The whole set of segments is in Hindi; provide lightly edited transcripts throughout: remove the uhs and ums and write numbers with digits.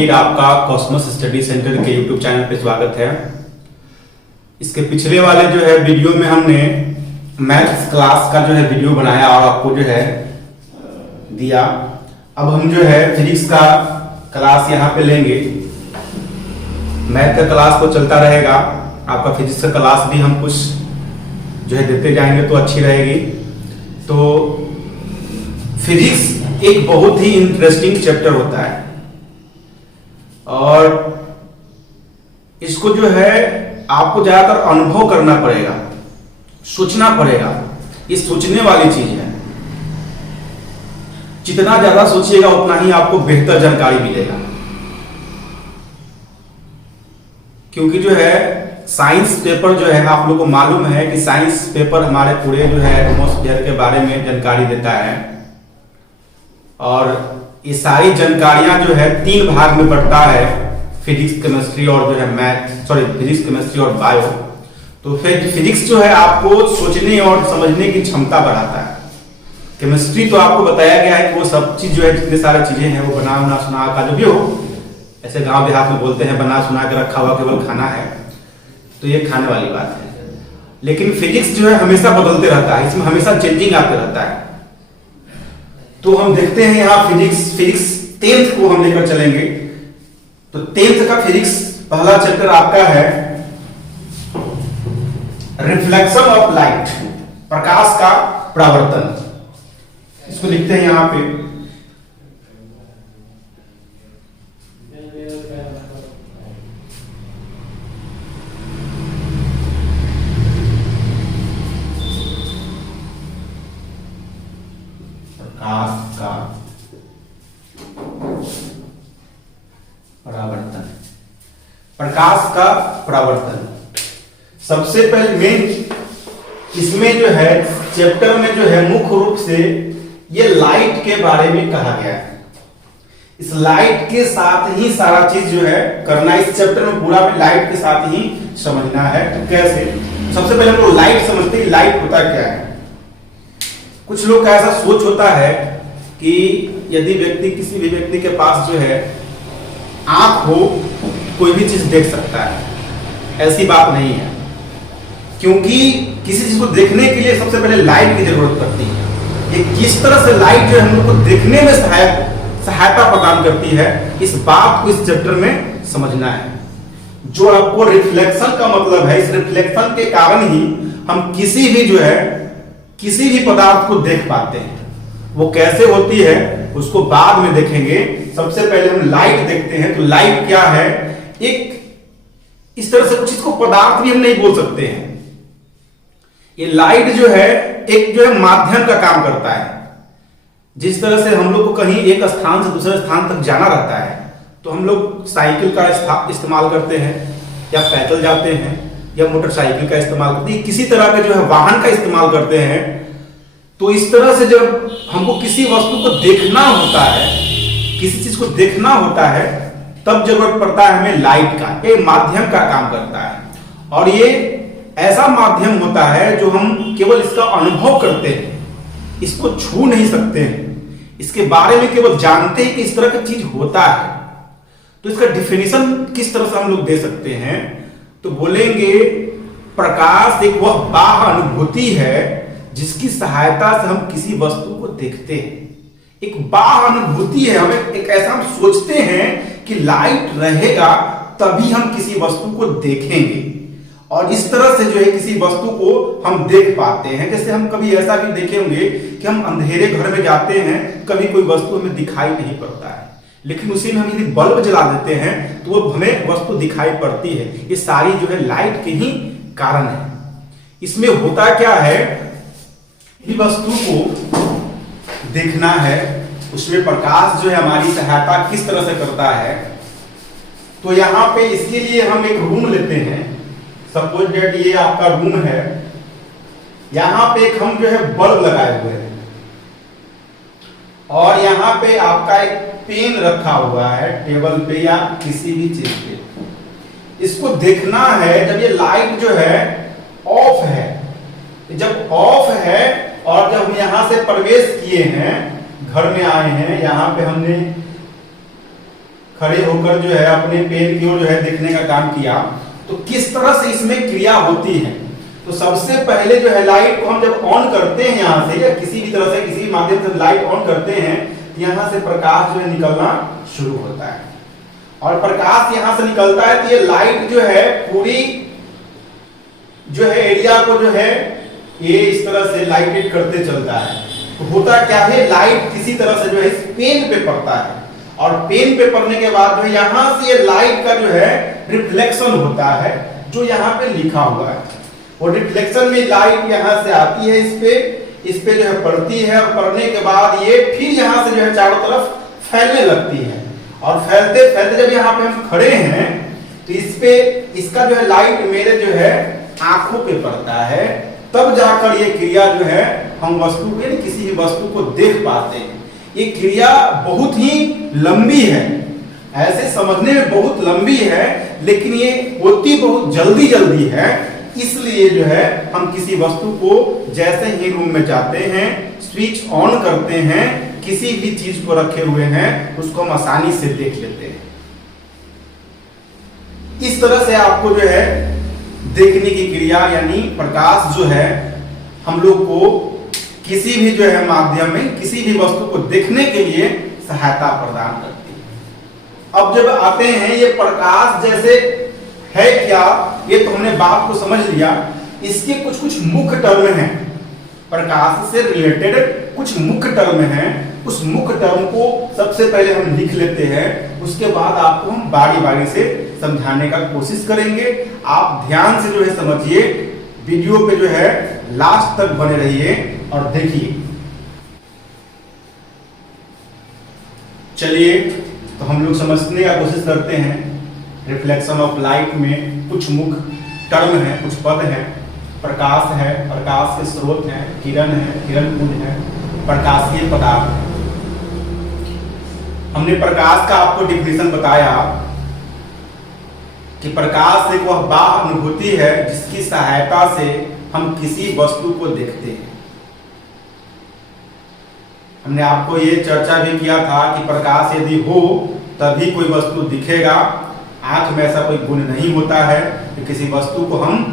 फिर आपका कॉस्मोस स्टडी सेंटर के यूट्यूब चैनल पे स्वागत है। इसके पिछले वाले जो है वीडियो में हमने मैथ्स क्लास का जो है वीडियो बनाया और आपको जो है दिया। अब हम जो है फिजिक्स का क्लास यहाँ पे लेंगे। मैथ का क्लास तो चलता रहेगा, आपका फिजिक्स का क्लास भी हम कुछ जो है देते जाएंगे तो अच्छी रहेगी। तो फिजिक्स एक बहुत ही इंटरेस्टिंग चैप्टर होता है और इसको जो है आपको ज्यादातर अनुभव करना पड़ेगा, सोचना पड़ेगा। ये सोचने वाली चीज है, जितना ज्यादा सोचिएगा उतना ही आपको बेहतर जानकारी मिलेगा। क्योंकि जो है साइंस पेपर जो है आप लोगों को मालूम है कि साइंस पेपर हमारे पूरे जो है एटमॉस्फेयर के बारे में जानकारी देता है और ये सारी जानकारियां जो है 3 भाग में बढ़ता है, फिजिक्स, केमिस्ट्री और जो है फिजिक्स, केमिस्ट्री और बायो। तो फिर फिजिक्स जो है आपको सोचने और समझने की क्षमता बढ़ाता है। केमिस्ट्री तो आपको बताया गया है कि वो सब चीज जो है जितने सारी चीजें हैं वो बना सुना का जो भी हो, ऐसे गांव देहात में बोलते हैं बना सुना के रखा हुआ केवल खाना है, तो ये खाने वाली बात है। लेकिन फिजिक्स जो है हमेशा बदलते रहता है, इसमें हमेशा चेंजिंग आते रहता है। तो हम देखते हैं यहाँ फिजिक्स 10th को हम लेकर चलेंगे। तो 10th का फिजिक्स पहला चैप्टर आपका है रिफ्लेक्शन ऑफ लाइट, प्रकाश का परावर्तन। इसको लिखते हैं यहाँ पे प्रकाश का परावर्तन। प्रकाश का परावर्तन सबसे पहले मेन इसमें जो है चैप्टर में जो है मुख्य रूप से ये लाइट के बारे में कहा गया है। इस लाइट के साथ ही सारा चीज जो है करना, इस चैप्टर में पूरा भी लाइट के साथ ही समझना है। तो कैसे? सबसे पहले हम लोग लाइट समझते हैं, लाइट होता क्या है। कुछ लोग का ऐसा सोच होता है कि यदि किसी भी व्यक्ति के पास जो है आंख हो, कोई भी चीज देख सकता है। ऐसी बात नहीं है, क्योंकि किसी चीज को देखने के लिए सबसे पहले लाइट की जरूरत पड़ती है। ये किस तरह से लाइट जो है हम लोग को देखने में सहायता प्रदान करती है, इस बात को इस चैप्टर में समझना है। जो आपको रिफ्लेक्शन का मतलब है, इस रिफ्लेक्शन के कारण ही हम किसी भी पदार्थ को देख पाते हैं। वो कैसे होती है उसको बाद में देखेंगे। सबसे पहले हम लाइट देखते हैं। तो लाइट क्या है? एक इस तरह से कुछ इसको पदार्थ भी हम नहीं बोल सकते हैं। ये लाइट जो है एक जो है माध्यम का काम करता है। जिस तरह से हम लोग को कहीं एक स्थान से दूसरे स्थान तक जाना रहता है तो हम लोग साइकिल का इस्तेमाल करते हैं या पैदल जाते हैं या मोटरसाइकिल का इस्तेमाल करते हैं, किसी तरह के जो है वाहन का इस्तेमाल करते हैं। तो इस तरह से जब हमको किसी वस्तु को देखना होता है, किसी चीज को देखना होता है, तब जरूरत पड़ता है हमें लाइट का। ये माध्यम का काम करता है और ये ऐसा माध्यम होता है जो हम केवल इसका अनुभव करते हैं, इसको छू नहीं सकते हैं, इसके बारे में केवल जानते हैं कि इस तरह की चीज होता है। तो इसका डिफिनेशन किस तरह से हम लोग दे सकते हैं? तो बोलेंगे प्रकाश एक वह बाह्य अनुभूति है जिसकी सहायता से हम किसी वस्तु को देखते हैं। एक बाह्य अनुभूति है, हमें एक ऐसा हम सोचते हैं कि लाइट रहेगा तभी हम किसी वस्तु को देखेंगे और इस तरह से जो है किसी वस्तु को हम देख पाते हैं। जैसे हम कभी ऐसा भी देखे होंगे कि हम अंधेरे घर में जाते हैं, कभी कोई वस्तु हमें दिखाई नहीं पड़ता है, लेकिन उसी में हम यदि बल्ब जला देते हैं तो वो हमें वस्तु दिखाई पड़ती है। ये सारी जो है लाइट के ही कारण है। इसमें होता क्या है कि वस्तु को देखना है, उसमें प्रकाश जो है हमारी सहायता किस तरह से करता है। तो यहाँ पे इसके लिए हम एक रूम लेते हैं। सपोज दैट ये आपका रूम है, यहाँ पे एक हम जो है बल्ब लगाए हुए हैं और यहाँ पे आपका एक पेन रखा हुआ है टेबल पे या किसी भी चीज पे। इसको देखना है जब ये लाइट जो है ऑफ है। जब ऑफ है और जब हम यहां से प्रवेश किए हैं, घर में आए हैं, यहाँ पे हमने खड़े होकर जो है अपने पेन की ओर जो है देखने का काम किया, तो किस तरह से इसमें क्रिया होती है। तो सबसे पहले जो है लाइट को हम जब ऑन करते हैं यहाँ से, या किसी भी तरह से किसी भी माध्यम से लाइट ऑन करते हैं, यहाँ से प्रकाश जो है निकलना शुरू होता है, और प्रकाश यहाँ से निकलता है तो ये लाइट जो है पूरी जो है एरिया को जो है ये इस तरह से लाइटेड करते चलता है। तो होता क्या है, लाइट किसी तरह से जो है इस पेन पे पड़ता है, और पेन पे पड़ने के बाद जो है यहाँ से ये लाइट का जो है रिफ्लेक्शन होता है, जो यहाँ पे लिखा हुआ है। और रिफ्लेक्शन में लाइट यहाँ से आती है इस पे जो है पड़ती है, और पड़ने के बाद ये फिर यहाँ से जो है चारों तरफ फैलने लगती है, और फैलते फैलते जब यहाँ पे हम खड़े हैं तो इस पे इसका जो है लाइट मेरे जो है आंखों पे पड़ता है, तब जाकर ये क्रिया जो है हम वस्तु के किसी भी वस्तु को देख पाते हैं। ये क्रिया बहुत ही लंबी है, ऐसे समझने में बहुत लंबी है, लेकिन ये होती बहुत जल्दी जल्दी है। इसलिए जो है हम किसी वस्तु को जैसे ही रूम में जाते हैं, स्विच ऑन करते हैं, किसी भी चीज को रखे हुए हैं, उसको हम आसानी से देख लेते हैं। इस तरह से आपको जो है देखने की क्रिया यानी प्रकाश जो है हम लोग को किसी भी जो है माध्यम में किसी भी वस्तु को देखने के लिए सहायता प्रदान करती है। अब जब आते हैं ये प्रकाश जैसे है क्या, ये तो हमने बात को समझ लिया। इसके कुछ कुछ मुख्य टर्म हैं, प्रकाश से रिलेटेड कुछ मुख्य टर्म हैं। उस मुख्य टर्म को सबसे पहले हम लिख लेते हैं, उसके बाद आपको हम बारी बारी से समझाने का कोशिश करेंगे। आप ध्यान से जो है समझिए, वीडियो पे जो है लास्ट तक बने रहिए और देखिए। चलिए तो हम लोग समझने का कोशिश करते हैं। रिफ्लेक्शन ऑफ लाइट में कुछ मुख्य टर्म है, कुछ पद हैं। प्रकाश है, प्रकाश के स्रोत हैं, किरण है, किरण पुंज है, प्रकाशीय पदार्थ है। हमने प्रकाश का आपको डिफिनेशन बताया कि प्रकाश एक वह बाह्य अनुभूति है जिसकी सहायता से हम किसी वस्तु को देखते हैं। हमने आपको ये चर्चा भी किया था कि प्रकाश यदि हो तभी कोई वस्तु दिखेगा। आंख में ऐसा कोई गुण नहीं होता है कि किसी वस्तु को हम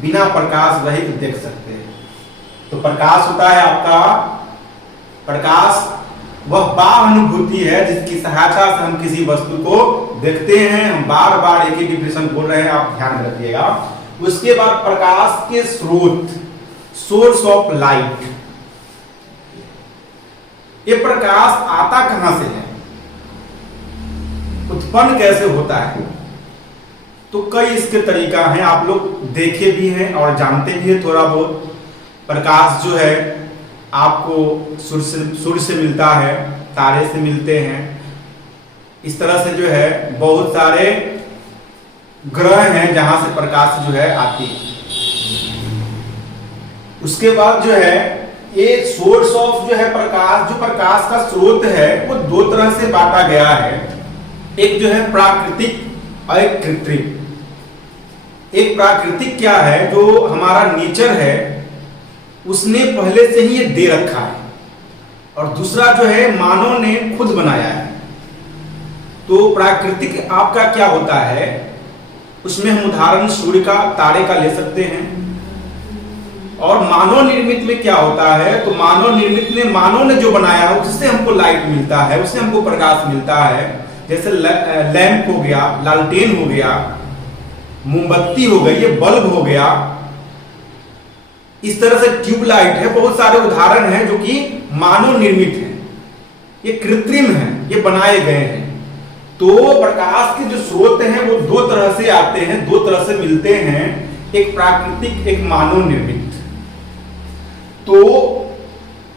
बिना प्रकाश रहित देख सकते हैं। तो प्रकाश होता है आपका, प्रकाश वह बाह्य अनुभूति है जिसकी सहायता से हम किसी वस्तु को देखते हैं। हम बार बार एक ही डिफिनेशन बोल रहे हैं, आप ध्यान रखिएगा। उसके बाद प्रकाश के स्रोत, सोर्स ऑफ लाइट। ये प्रकाश आता कहां से है, उत्पन्न कैसे होता है? तो कई इसके तरीका हैं, आप लोग देखे भी हैं और जानते भी हैं थोड़ा बहुत। प्रकाश जो है आपको सूर्य से मिलता है, तारे से मिलते हैं। इस तरह से जो है बहुत सारे ग्रह हैं जहां से प्रकाश जो है आती है। उसके बाद जो है ये सोर्स ऑफ जो है प्रकाश, जो प्रकाश का स्रोत है वो दो तरह से बांटा गया है। एक जो है प्राकृतिक और एक कृत्रिम। एक प्राकृतिक क्या है, जो हमारा नेचर है उसने पहले से ही ये दे रखा है, और दूसरा जो है मानव ने खुद बनाया है। तो प्राकृतिक आपका क्या होता है, उसमें हम उदाहरण सूर्य का, तारे का ले सकते हैं। और मानव निर्मित में क्या होता है, तो मानव निर्मित में मानव ने जो बनाया है उससे हमको लाइट मिलता है, उससे हमको प्रकाश मिलता है। जैसे लैंप हो गया, लालटेन हो गया, मोमबत्ती हो गई, ये बल्ब हो गया। इस तरह से ट्यूबलाइट है, बहुत सारे उदाहरण हैं जो कि मानव निर्मित हैं। ये कृत्रिम हैं, ये बनाए गए हैं। तो प्रकाश के जो स्रोत हैं वो दो तरह से आते हैं, दो तरह से मिलते हैं, एक प्राकृतिक, एक मानव निर्मित। तो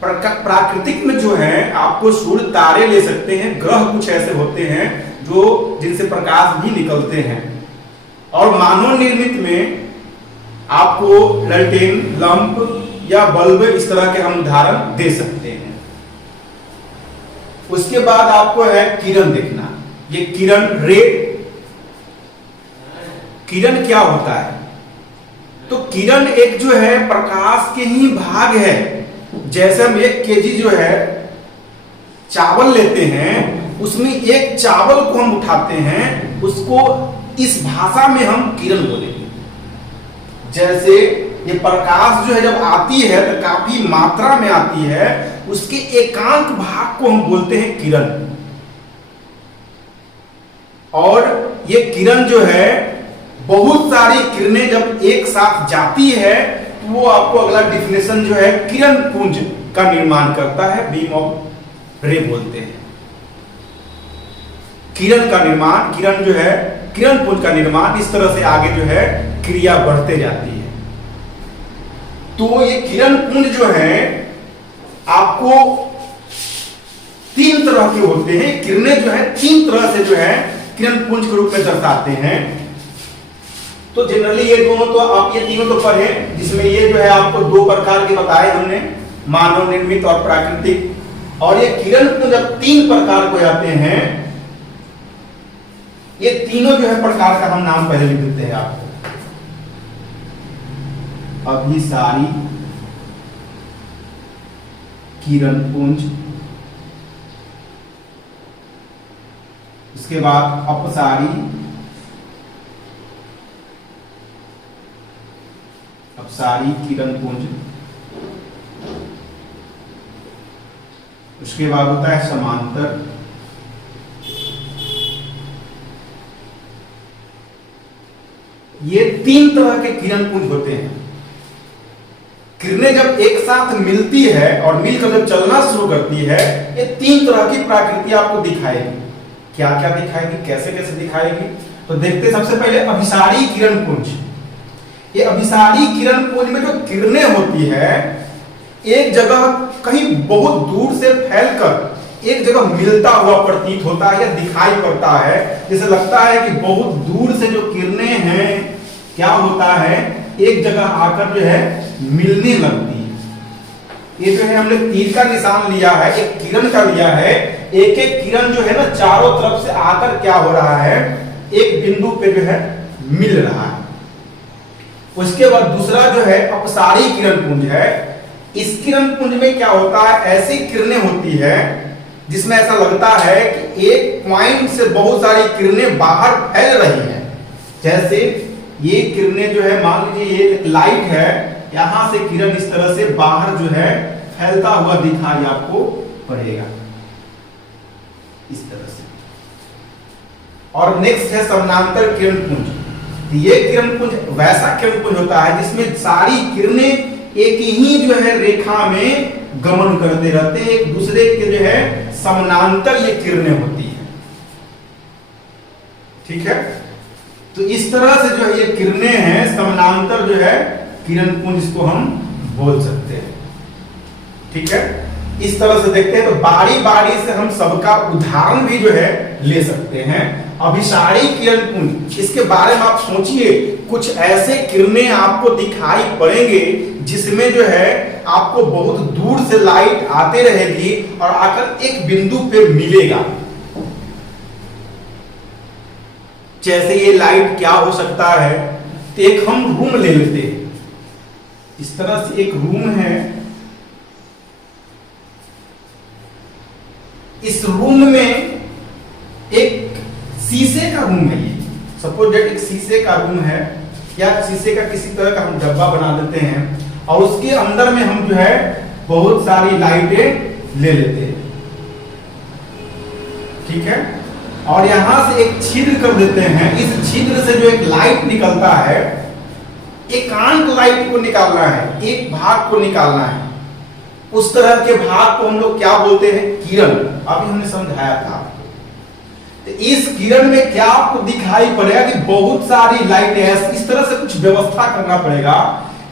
प्राकृतिक में जो है आपको सूर्य, तारे ले सकते हैं, ग्रह कुछ ऐसे होते हैं जो जिनसे प्रकाश भी निकलते हैं। और मानव निर्मित में आपको लालटेन, लंप या बल्ब, इस तरह के हम उदाहरण दे सकते हैं। उसके बाद आपको है किरण देखना। ये किरण, रे, किरण क्या होता है, तो किरण एक जो है प्रकाश के ही भाग है। जैसे हम 1 केजी जो है चावल लेते हैं उसमें एक चावल को हम उठाते हैं, उसको इस भाषा में हम किरण बोलेंगे। जैसे ये प्रकाश जो है जब आती है तो काफी मात्रा में आती है, उसके एकांत भाग को हम बोलते हैं किरण। और ये किरण जो है, बहुत सारी किरणें जब एक साथ जाती है तो वो आपको अगला डिफिनेशन जो है किरण पुंज का निर्माण करता है, बीम ऑफ रे बोलते हैं। किरण का निर्माण, किरण जो है, किरण पुंज का निर्माण, इस तरह से आगे जो है क्रिया बढ़ते जाती है। तो ये किरण पुंज जो है आपको 3 तरह के होते हैं। किरणें जो है 3 तरह से जो है किरण पुंज के रूप में दर्शाते हैं। तो जनरली ये दोनों तो आप ये तीनों तो पढ़े, जिसमें ये जो है आपको 2 प्रकार के बताए हमने, मानव निर्मित और प्राकृतिक। और ये किरण पुंज जब 3 प्रकार को आते हैं, ये तीनों जो है प्रकार का हम नाम पहले लिख देते हैं आपको। अभिसारी किरण पुंज, उसके बाद अपसारी, अपसारी किरण पुंज, उसके बाद होता है समांतर, ये 3 तरह के किरण पुंज होते हैं। किरणें जब एक साथ मिलती है और मिलकर जब चलना शुरू करती है, ये 3 तरह की प्रकृति आपको दिखाएगी। क्या क्या दिखाएगी, कैसे कैसे दिखाएगी, तो देखते सबसे पहले अभिसारी किरण पुंज। ये अभिसारी किरण पुंज में जो किरणें होती है, एक जगह कहीं बहुत दूर से फैलकर एक जगह मिलता हुआ प्रतीत होता है या दिखाई पड़ता है। जैसे लगता है कि बहुत दूर से जो किरणें हैं, क्या होता है, एक जगह आकर जो है मिलने लगती है। ये जो है हमने तीर का निशान लिया है, एक किरण का लिया है, एक एक किरण जो है ना चारों तरफ से आकर क्या हो रहा है, एक बिंदु पे जो है मिल रहा है। उसके बाद दूसरा जो है अपसारी किरण पुंज है। इस किरण पुंज में क्या होता है, ऐसी किरणें होती है जिसमें ऐसा लगता है कि एक पॉइंट से बहुत सारी किरणें बाहर फैल रही हैं। जैसे ये किरणें जो है, मान लीजिए ये लाइट है, यहां से किरण इस तरह से बाहर जो है फैलता हुआ दिखाई आपको पड़ेगा, इस तरह से। और नेक्स्ट है समानांतर किरण पुंज। ये किरण पुंज वैसा किरण पुंज होता है जिसमें सारी किरणें एक ही जो है रेखा में गमन करते रहते हैं, एक दूसरे के जो है समानांतर ये किरणें होती है। ठीक है, तो इस तरह से जो है ये किरणें हैं, समानांतर जो है किरण पुंज, इसको हम बोल सकते हैं। ठीक है, इस तरह से देखते हैं। तो बारी बारी से हम सबका उदाहरण भी जो है ले सकते हैं। अभिसारी किरण पुंज, इसके बारे में आप सोचिए, कुछ ऐसे किरणें आपको दिखाई पड़ेंगे जिसमें जो है आपको बहुत दूर से लाइट आते रहेगी और आकर एक बिंदु पे मिलेगा। जैसे ये लाइट क्या हो सकता है, तो एक हम रूम ले लेते हैं, इस तरह से एक रूम है, इस रूम में एक शीशे का रूम है। ये सपोज दैट एक शीशे का रूम है, या शीशे का किसी तरह का हम डब्बा बना देते हैं और उसके अंदर में हम जो है बहुत सारी लाइटें ले लेते हैं। ठीक है, और यहां से एक छिद्र कर देते हैं। इस छिद्र से जो एक लाइट निकलता है, एकांत लाइट को निकालना है, एक भाग को निकालना है। उस तरह के भाग को हम लोग क्या बोलते हैं, किरण। अभी हमने समझाया था आपको। तो इस किरण में क्या आपको दिखाई पड़ेगा कि बहुत सारी लाइटें, इस तरह से कुछ व्यवस्था करना पड़ेगा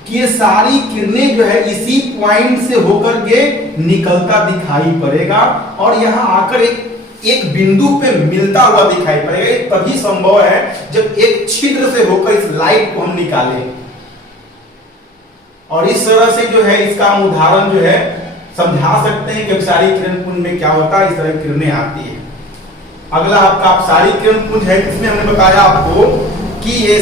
कि ये सारी किरणें जो है इसी पॉइंट से होकर के निकलता दिखाई पड़ेगा और यहां आकर एक बिंदु पे मिलता हुआ दिखाई पड़ेगा। ये तभी संभव है जब एक छिद्र से होकर इस लाइट को हम निकालें। और इस तरह से जो है इसका हम उदाहरण जो है समझा सकते हैं कि अपसारी किरण पुंज में क्या होता है, इस तरह की किरणें आती है। अगला आपका अपसारी किरण पुंज है, जिसमें हमने बताया आपको कि ये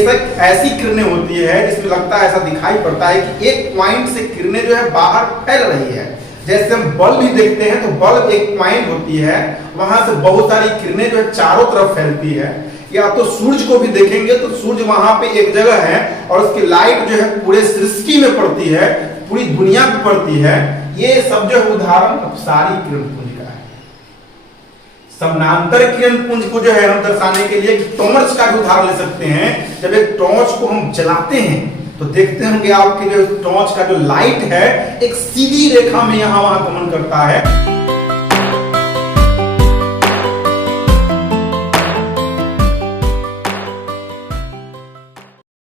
ऐसी किरणें होती है जिसमें लगता है, ऐसा दिखाई पड़ता है कि एक पॉइंट से किरणें जो है बाहर फैल रही है, जैसे हम बल्ब भी देखते हैं तो बल्ब एक पॉइंट होती है, वहां से बहुत सारी किरणें जो है चारों तरफ फैलती है। या तो सूर्य को भी देखेंगे तो सूर्य वहां पे एक जगह है और उसकी लाइट जो है पूरे सृष्टि में पड़ती है, पूरी दुनिया में पड़ती है। ये सब जो उदाहरण अपसारी किरण पुंज का है। समानांतर किरण पुंज को जो है हम दर्शाने के लिए टॉर्च का भी उदाहरण ले सकते हैं। जब एक टॉर्च को हम जलाते हैं तो देखते होंगे आपके जो टॉर्च का जो लाइट है एक सीधी रेखा में यहां वहां गमन करता है।